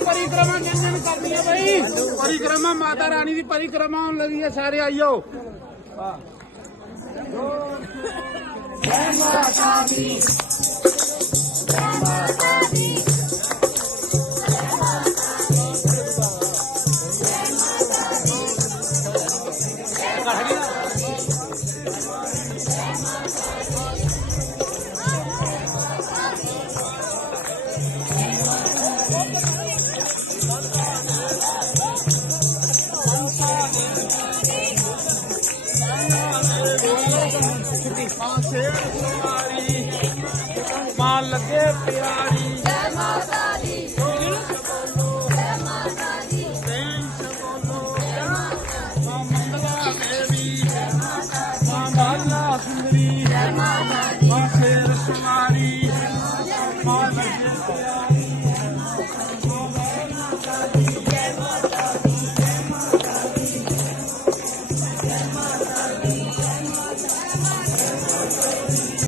परिक्रमा जन करनी है भाई, परिक्रमा माता रानी की परिक्रमा होने लगी है, सारे आइयो। जय माता दी, जय माता दी, मां लगे प्यारी, जय माता दी, जय माता दी, मां मंगला देवी, मां बाला सुंदरी, मां शेर कुमारी, मां लगे प्यारी।